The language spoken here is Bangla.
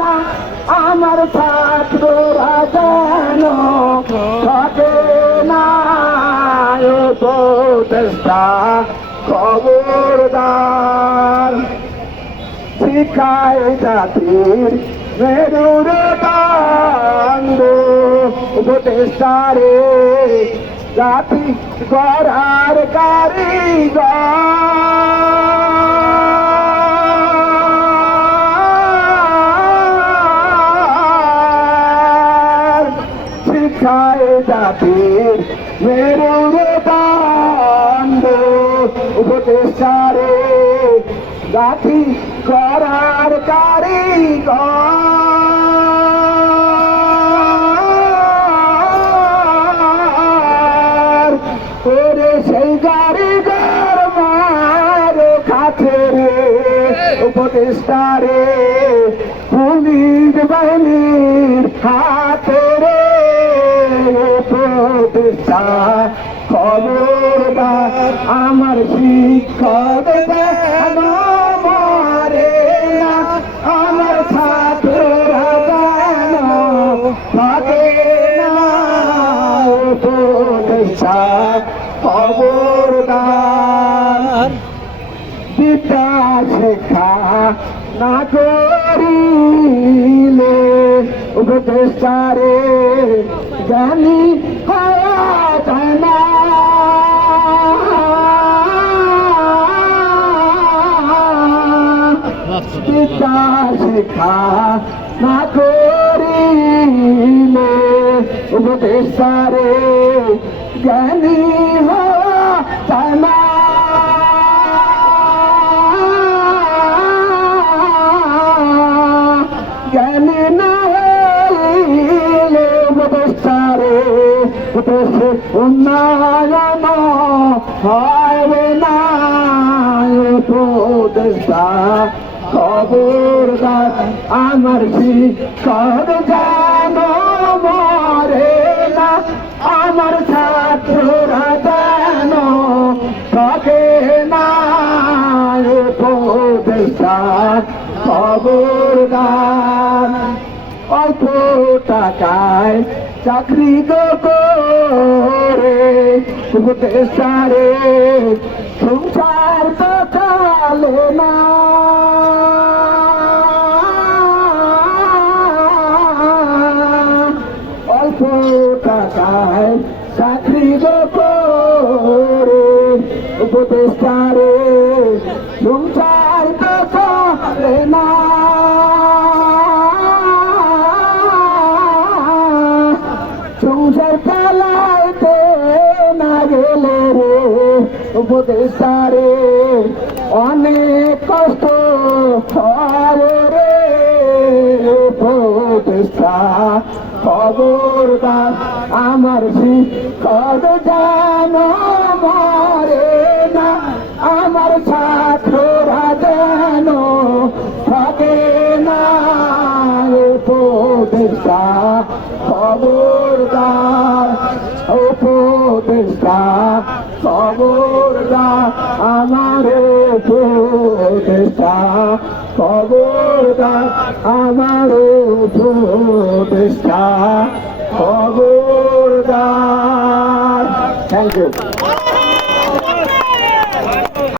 না আমার ছাত্ররা যেন থাকে না। খবরদার। শিখায় জাতির মেরুর কান্দ জাতি গড়ার কারিগর। জাতির মেরুর কান্দ উপদেষ্টারে করার কারিগর। ওরে সেই কারিগর মার খাতে রে উপদেষ্টা রে পুলিশ বাহিনীর খবরদার আমার শিক্ষক যেন মরে না। আমার বিদ্যা শেখা করিলে উপদেষ্টারে জ্ঞানী হওয়া শেখা না করিলে উপদেষ্টারে জ্ঞানী না। জ্ঞানী না হইলে উপদেষ্টারে দেশে উন্নয়ন হবে না। উপদেষ্টা খবরদার আমার শিক্ষক যেন মরে না। আমার ছাত্ররা যেন থাকে না উপদেষ্টা খবরদার অল্প টাকায় চাকরি তো করে উপদেশারে সংসার তো চলে না। টাকায় চাকরি করে উপদেশারে সংসার চলে না। সংসার চালাইতে না গেলে রে উপদেশারে অনেক কষ্ট রে। উপদেশা খবরদার আমার শিক্ষক যেন মরে না। আমার ছাত্ররা যেন থাকে না। উপদেশা খবরদার উপদেশা খবরদার, আমার উপদেশা খবরদার, আমার উপদেশা Thank you.